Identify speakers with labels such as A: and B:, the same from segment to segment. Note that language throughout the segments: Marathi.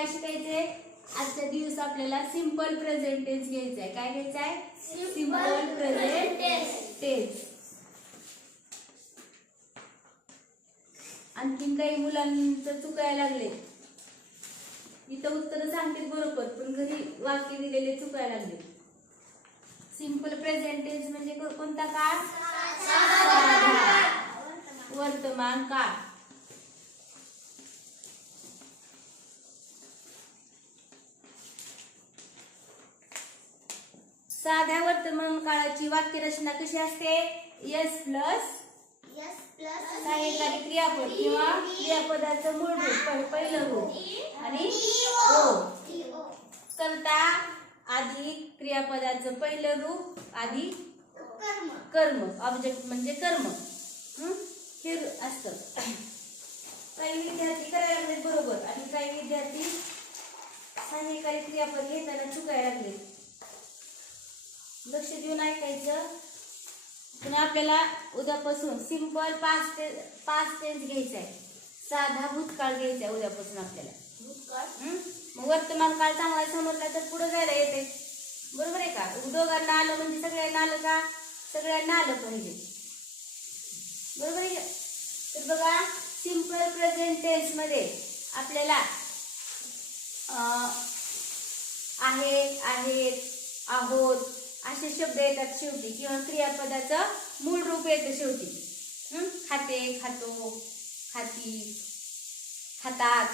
A: काय शिकायचंय? आजच्या दिवस आपल्याला सिंपल प्रेझेंट टेन्स घ्यायचा आहे काय घ्यायचं आहे सिंपल प्रेझेंट टेन्स आणखीन काही मुलांचं चुकायला लागले. इथं उत्तर सांगते बरोबर पण घरी वाक्य दिलेले चुकायला लागले. सिंपल प्रेझेंट टेन्स म्हणजे कोणता काळ. वर्तमान काळ. साध्या वर्तमान काळाची वाक्यरचना कशी असते? यस प्लस सहाय्यकारी क्रियापद किंवा क्रियापदाचं मूळ पहिलं रूप. आणि ओ करता आधी क्रियापदाचं पहिलं रूप आधी कर्म. ऑब्जेक्ट म्हणजे कर्म. हं? हे असतं. काही विद्यार्थी करायला लागले बरोबर. आणि काही विद्यार्थी सहाय्यकारी क्रियापद घेताना चुकायला लागले. लक्ष देऊन ऐकायचं पण आपल्याला उद्यापासून सिंपल पाच टे पाच टेन्स घ्यायचा आहे. साधा भूतकाळ घ्यायचा आहे उद्यापासून आपल्याला. हं? मग वर्तमान काळ चांगला समजला तर पुढे जायला येते बरोबर आहे का? दोघांना आलं म्हणजे सगळ्यांना आलं का? सगळ्यांना आलं पाहिजे. बरोबर आहे का? तर बघा सिंपल प्रेझेंट टेन्समध्ये आपल्याला आहे आहेत आहोत असे शब्द येतात शेवटी किंवा क्रियापदाचं मूळ रूप येतं शेवटी. खाते खातो खाती खातात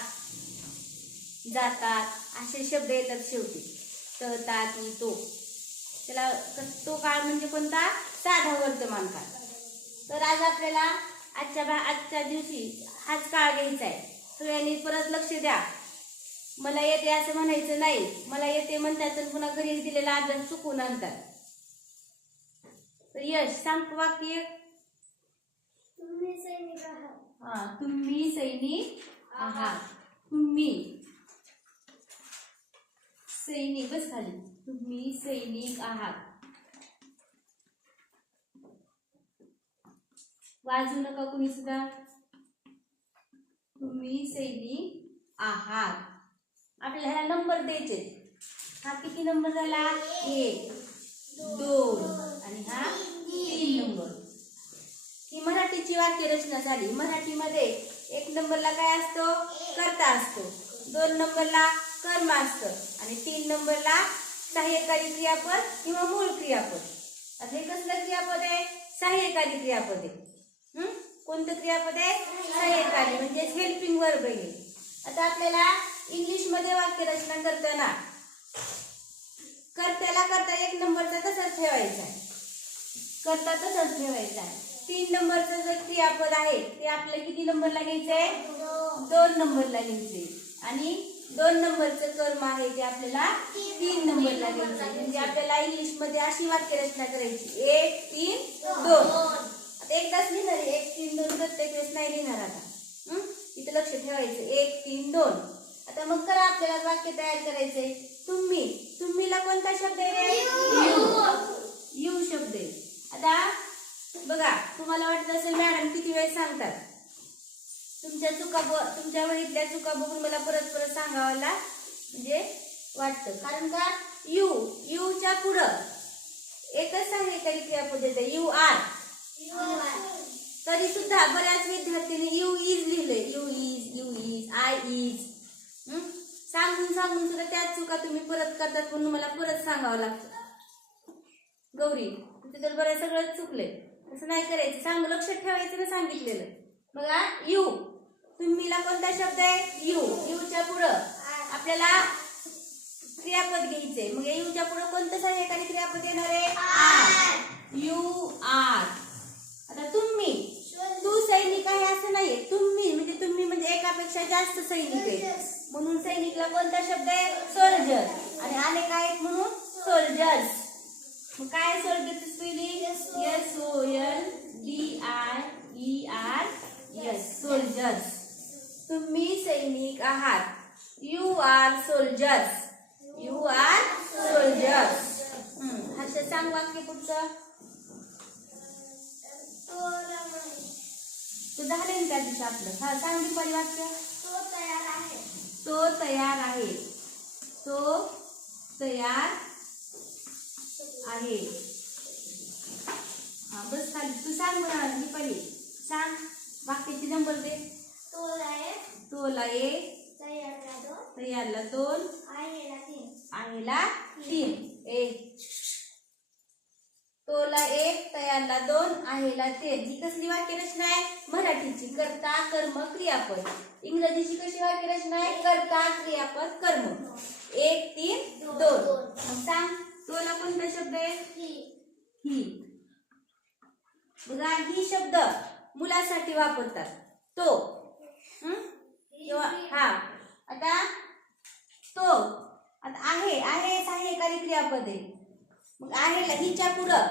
A: जातात असे शब्द येतात शेवटी. तळतात तो त्याला तो काळ म्हणजे कोणता? साधा वर्तमान काळ. तर आज आपल्याला आजच्या आजच्या दिवशी हाच काळ घ्यायचा आहे. सगळ्यांनी परत लक्ष द्या. मला येते असं म्हणायचं नाही. मला येते म्हणतात तर पुन्हा घरी दिलेला अभ्यास चुकून आणतात. तर यश सांग वाक्य. हा तुम्ही सैनिक आहात. तुम्ही सैनिक बस खाली. तुम्ही सैनिक आहात. वाजू नका कुणी सुद्धा तुम्ही सैनिक आहात. आपल्याला नंबर द्यायचे हा किती नंबर झाला? एक दोन आणि हा तीन नंबर. ही मराठीची वाक्य रचना झाली. मराठीमध्ये एक नंबरला काय असतो? कर्ता असतो. दोन नंबरला कर्म असतं आणि तीन नंबरला सहाय्यकारी क्रियापद किंवा मूळ क्रियापद. आता हे कसलं क्रियापद आहे? सहाय्यकारी क्रियापद आहे. कोणतं क्रियापद आहे? सहाय्यकारी म्हणजे हेल्पिंग वर्ब आहे आता आपल्याला इंग्लिशमध्ये वाक्यरचना करताना कर्त्याला करता एक नंबरचा तसंच ठेवायचा आहे. करता तसंच ठेवायचा आहे. तीन नंबरचं जे क्रियापद आहे ते आपल्याला किती नंबरला घ्यायचं आहे? दोन नंबरला घ्यायचंय आणि दोन नंबरचं कर्म आहे ते आपल्याला तीन नंबरला घ्यायचं म्हणजे आपल्याला इंग्लिशमध्ये अशी वाक्यरचना करायची. एक तीन दोन. आता एकदाच लिहिणार एक तीन दोन प्रत्येक वेळेस नाही लिहिणार आता. इथं लक्ष ठेवायचं. एक तीन दोन. आता मग करा आपल्याला वाक्य तयार करायचंय. तुम्ही तुम्हीला कोणता शब्द आहे? यू. यू. शब्द आहे. आता बघा तुम्हाला वाटत असेल मॅडम किती वेळेस सांगतात? तुमच्या चुका तुमच्या वहीतल्या चुका बघून मला परत परत सांगावाला म्हणजे वाटतं. कारण का? यू यूच्या पुढं. एकच सहाय्यकारी क्रियापद येतं यू आर. तरी सुद्धा बऱ्याच विद्यार्थ्यांनी यू इज लिहिले you is you is I is. सांगून सांगून सुद्धा त्याच चुका तुम्ही परत करतात म्हणून मला परत सांगावं लागतं. गौरी तुझं तर बरं सगळं चुकलंय. असं नाही करायचं. सांग लक्षात ठेवायचं ना सांगितलेलं? बघा यू. तुम्हीला कोणता शब्द आहे? यू. यूच्या पुढं. आपल्याला क्रियापद घ्यायचंय. मग यूच्या पुढं कोणतं सहाय्यकारी क्रियापद येणार आहे? आर. You are. आता तुम्ही तू सैनिक आहे असं नाहीये. तुम्ही म्हणजे तुम्ही म्हणजे एकापेक्षा जास्त सैनिक आहे. म्हणून सैनिकला कोणता शब्द आहे? सोल्जर आणि अनेक आहेत म्हणून सोल्जर्स मग काय soldier spelling S O L D R E R S soldiers तुम्ही सैनिक आहात. You are soldiers you are soldiers Harsh सांग वाक्य पुढचं. तू झालं त्या दिवशी आपलं. हा सांग वाक्य
B: तो तयार आहे.
A: तो तयार आहे. तो तयार आहे. हा बस खाली. तू सांग बरं दीपाली सांग. बाकीचे नंबर दे? तोला एक. तयारला दोन. आहेला तीन. एक तोला एक तयारला दोन आहेला तीन. ही कसली वाक्यरचना आहे? मराठीची. कर्ता कर्म क्रियापद. इंग्रजीची कशी वाक्यरचना आहे? कर्ता क्रियापद कर्म. एक तीन दोन. मग सांग. तोला कोणता शब्द आहे? ही. बघा ही शब्द मुलासाठी वापरतात. तो. हा? आता तो. आता आहे आहे सहाय्यकारी क्रियापद आहे. मग आहेला हिच्या पुढं.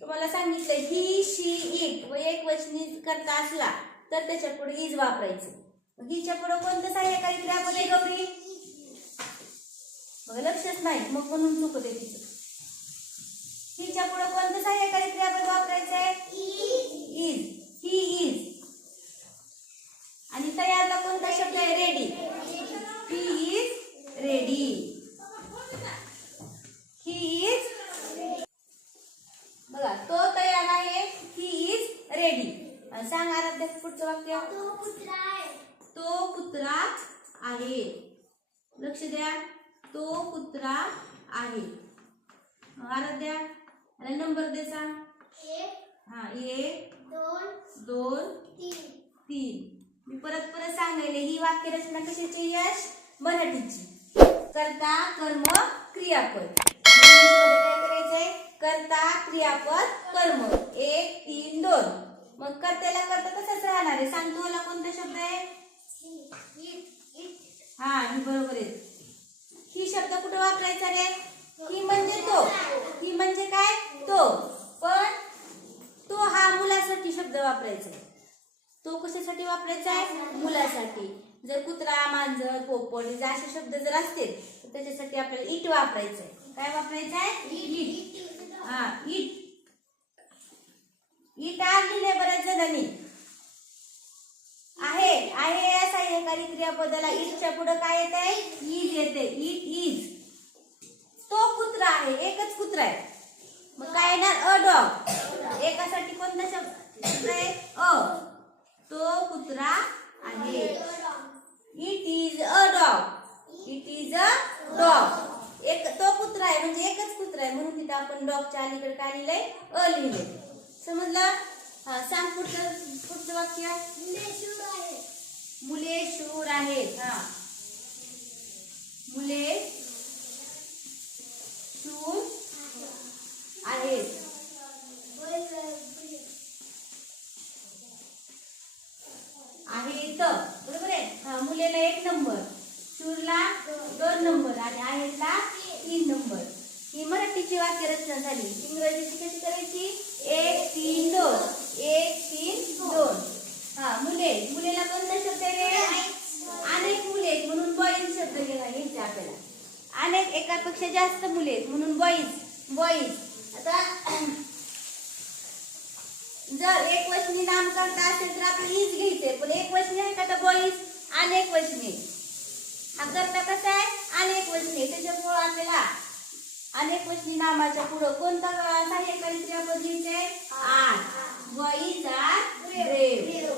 A: तुम्हाला सांगितलं ही शी इट व एक वचनी करता असला तर त्याच्या पुढे इज वापरायचं. मग हिच्या पुढं कोणतं सहाय्यकारी क्रियापद आहे गौरी? मग लक्षच नाही मग म्हणून चुकत आहे तिचं. हिच्या पुढे कोणतं सहाय्यकारी क्रियापद वापरायचं आहे? इज ही इज आणि तयारला कोणता शब्द आहे? Ready he is ready he is बघा तो तयार आहे ही इज रेडी सांग आराध्य पुढचं वाक्य तो कुत्रा आहे. लक्ष द्या तो कुत्रा आहे. आराध्या आणि नंबर दे सांग. हा एक दोन तीन. मी परत परत सांगायले ही वाक्यरचना कशाची यश? मराठीची. कर्ता कर्म क्रियापद. काय करायचंय? कर्ता क्रियापद कर्म. एक तीन दोन. मग कर्त्याला करता तसंच राहणार आहे. सांगतो मला कोणता शब्द आहे? हा ही बरोबर आहे. ही शब्द कुठे वापरायचा रे? ही म्हणजे तो. ही म्हणजे काय? तो. पण तो हा मुलासाठी शब्द वापरायचा आहे. तो कशासाठी वापरायचा आहे? मुलासाठी. जर कुत्रा मांजर पोपट जे असे शब्द जर असतील तर त्याच्यासाठी आपल्याला इट वापरायचं आहे. काय वापरायचं आहे? इट हा इट इट आणलेले बऱ्याच जणांनी आहे आहे या सहाय्यकारी क्रियापदाला इजच्या पुढे काय येत आहे? इज येते. इट इज तो कुत्रा आहे. एकच कुत्रा आहे. मग काय येणार? अ डॉग एकासाठी कोणता शब्द आहे अ तो कुत्रा आहे. It is a dog it is a dog एक तो कुत्रा आहे. म्हणजे एकच कुत्रा आहे. म्हणून तिथं आपण डॉगच्या अलीकडे काय लिहिलंय? अ लिहिले समजलं? हा सांग पुढचं पुढचं वाक्य. मुले शूर आहेत हा. मुले शूर आहेत आहेत बरोबर आहे? हा मुलेला एक नंबर. शूरला दोन नंबर आणि आहेतला तीन नंबर. ही मराठीची वाक्य रचना झाली. इंग्रजीची कशी करायची? एक तीन दोन. एक तीन दोन. हा मुले. मुलेला कोणता शब्द आहे अनेक मुले आहेत म्हणून बॉईज शब्द घेणार घ्यायचे आपल्याला. अनेक एकापेक्षा जास्त मुले आहेत म्हणून बॉईज बॉईज आता जर एक वचनी नाम करता असेल तर आपण ईज घ्यायचंय पण एक वचनी आहे का तर बॉईज अनेक वचनी हा करता कसा आहे? अनेक वचनी त्याच्यामुळं आपल्याला अनेक वचनी नामाच्या पुढं कोणता सहाय्यकारी क्रियापद लिहायचंय are boys are brave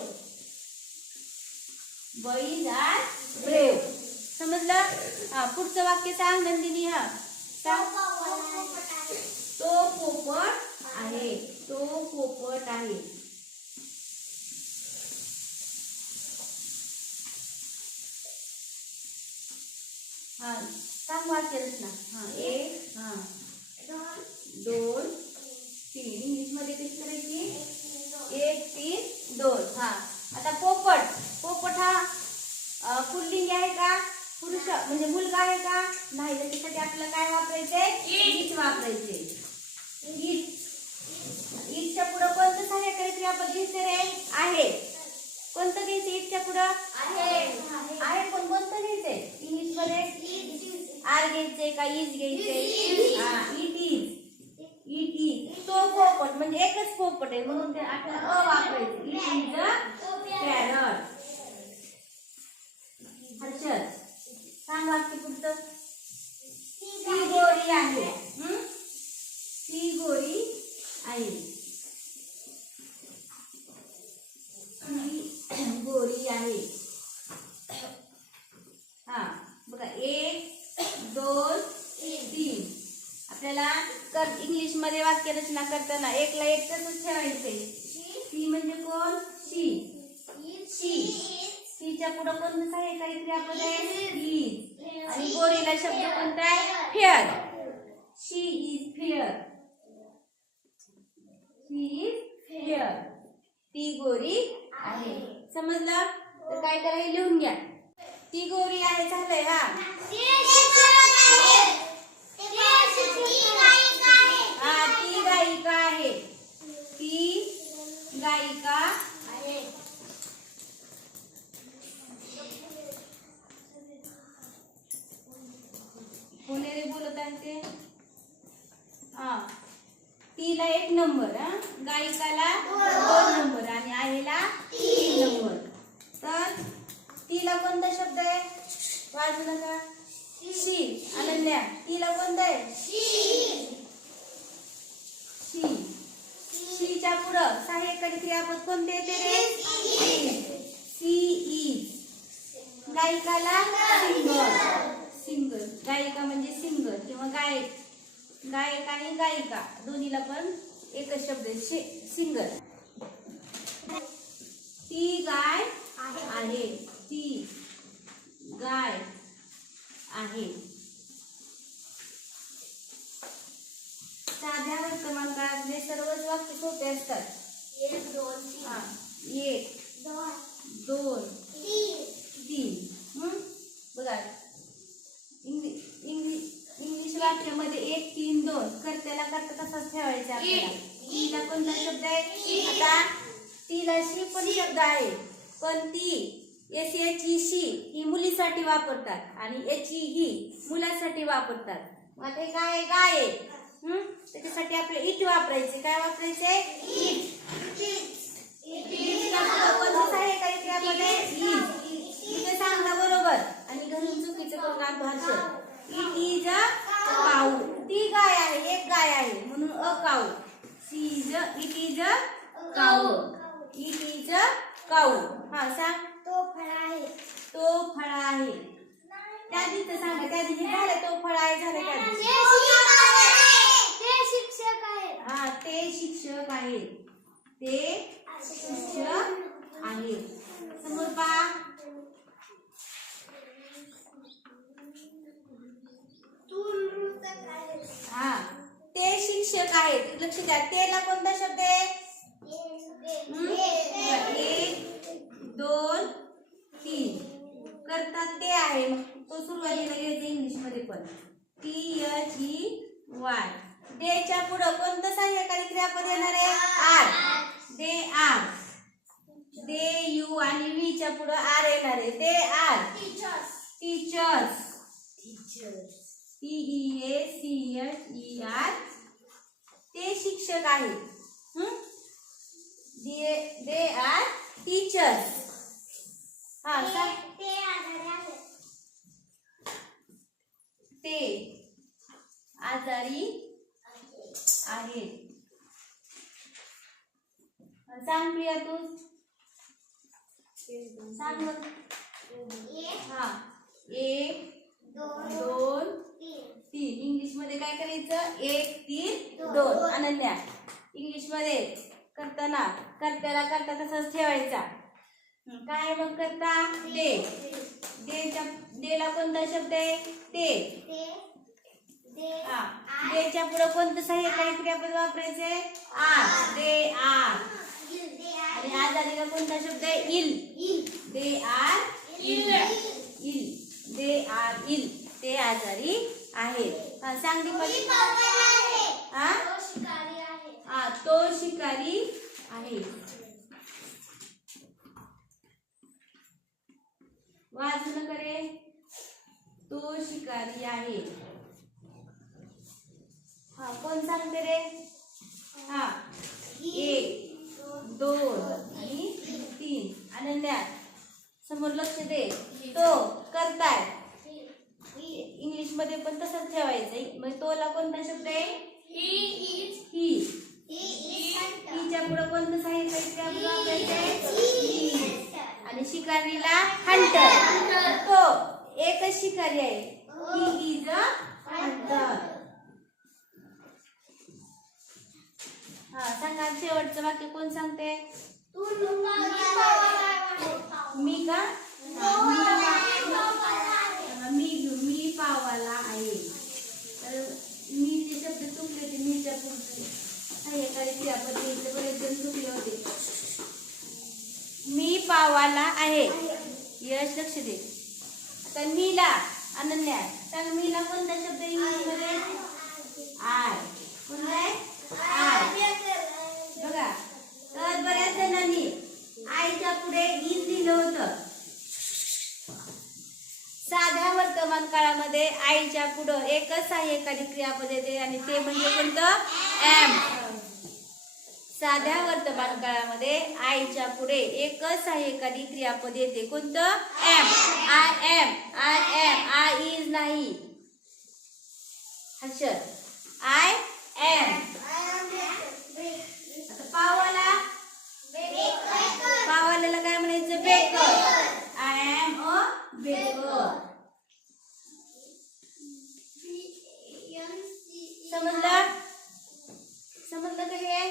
A: boys are brave समजलं? हा पुढचं वाक्य सांग नंदिनी हा. सांग तो पोपट आहे. तो पोपट आहे. हा सांग वाक्य रचना. हा एक हा. दोन तीन. इंग्लिशमध्ये कशी करायची एक तीन दोन हा आता पोपट पोपट हा अ, पुल्लिंग आहे का पुरुष म्हणजे मुलगा आहे का नाही त्याच्यासाठी आपल्याला काय वापरायचंय इट वापरायचे इट इटच्या पुढं कोणतं सहाय्यकारी क्रियापद घ्यायचं रे आहे कोणतं घ्यायचं इटच्या पुढं आहे पण कोणतं घ्यायचंय इंग्लिशमध्ये आर घ्यायचंय का इज घ्यायचंय हा इट इज इट इज तो पोपट म्हणजे एकच पोपट आहे म्हणून ते आपल्याला अ वापरायचं इट इज अ पॅरट तिथं ती गोरी आहे हं? ती गोरी आहे ती गोरी आहे हा बघा एक दोन तीन आपल्याला कर इंग्लिशमध्ये वाक्यरचना करताना एकला एक तसंच ठेवायचंय ती म्हणजे कोण शी शी शीच्या पुढं कोणतं सहाय्यकारी क्रियापद आहे? इज आणि गोरीला शब्द कोणता आहे? Fair she is fair she is fair ती गोरी आहे. समजलं? तर काय करायला लिहून घ्या. ती गोरी आहे झालंय हा. हा ती गायिका आहे. ती गायिका आहे. पुणेरी हा. तीला एक नंबर हा. गायिकाला दोन नंबर आणि आईला तीन नंबर. तर तिला कोणता शब्द आहे? वाजू नका शी. अनन्या तिला कोणता आहे? शी. शीच्या पुढं सहाय्यकारी क्रियापद कोणते येते रे सी ई. गायिकाला सिंगर सिंगर गायिका म्हणजे सिंगर किंवा गायक. गायक आणि गायिका दोन्हीला पण एकच शब्द आहे सिंगर. ती गाय आहे ती गाय आहे. साध्या वर्तमान काळातले सर्वच वाक्य सोपे असतात. हा एक दोन. तीन. हं? बघा इंग्लिश इंग्लिश इंग्लिश वाक्यामध्ये करत्याला करता तसाच ठेवायचा आपल्याला. तिला कोणता शब्द आहे? आता तिला शी पण शब्द आहे. पण ती एस याची शी ही मुलीसाठी वापरतात आणि याची ही मुलासाठी वापरतात. मग आता हे काय आहे? गाय आहे. हं? त्याच्यासाठी आपले इट वापरायचे. काय वापरायचे? इट. इथे सांगा बरोबर. आणि घरून चुकीचं करू नका भाषण इट इज अ काऊ ती गाय आहे एक गाय आहे a cow. See is it is a cow. It is a cow. हा सांग. तो फळ आहे. त्या दिवशी सांगा त्या दिवशी झालं? तो फळ आहे झालं त्या दिवशी. हा ते शिक्षक आहेत ते शिक्षक आहेत समोर पहा हा ते शिक्षक आहेत लक्ष द्या. तेला कोणता शब्द आहे? एक दोन तीन. करतात ते आहे. तो सुरुवातीला घ्यायचा इंग्लिशमध्ये पण. T H E Y. डेच्या पुढं कोणतं सहाय्यकारी क्रियापद येणार आहे? Are. They are. They you आणि व्हीच्या च्या पुढं आर येणार आहे. They are. Teachers. T E A C H E R. ते शिक्षक आहेत. हं? दे दे आर टीचर्स हा ते आजारी आहेत. सांग प्रिया तू. सांग. हा एक दोन तीन. इंग्लिशमध्ये काय करायचं? एक तीन दोन. अनन्या. इंग्लिशमध्ये करताना करत्याला करता तसाच ठेवायचा. काय मग करता? डे डेच्या देला कोणता शब्द आहे? ते हा. देच्या पुढे कोणतं सहाय्यकारी क्रियापद वापरायचे आर. They R. आणि आजारीला कोणता शब्द आहे? इल. They are ill. Ill. They are इल ते आजारी आहेत सांग दीपक. हा हा तो शिकारी आहे. वाचन करे. तो शिकारी आहे. हा कोण सांगते रे? हा. एक दोन आणि तीन. अनन्या समोर लक्ष दे. तो करताय. मध्ये पण तसंच ठेवायचंय. मग तोला कोणता शब्द आहे? हिच्या पुढे कोणतं आपण वापरायचंय आणि शिकारीला हंटर तो एकच शिकारी आहे. ही. इज अ हंटर हा सांगा शेवटचं वाक्य कोण सांगते मी का? मी मी पावाला आहे. तर मी जे शब्द चुकले होते मीच्या पुढचे. सहाय्यकारी क्रियापद घ्यायचे बरेच जण चुकले होते. मी पावाला आहे. यश लक्ष दे. आता मीला अनन्या सांग मीला कोणता शब्द इंग्लिश आय. कोणता आहे? आय. बघा. बऱ्याच जणांनी आईच्या पुढे इन दिलं होतं. साध्या वर्तमान काळामध्ये आईच्या पुढं एकच सहाय्यकारी क्रियापद येते आणि ते म्हणजे कोणतं? एम साध्या वर्तमान काळामध्ये आईच्या पुढे एकच सहाय्यकारी क्रियापद येते कोणतं? Am I am I am I is नाही. हर्षद आय एम आता पावला पाववाल्याला काय म्हणायचं? Baker. I am a baker
B: समजलं?
A: समजलं का हे?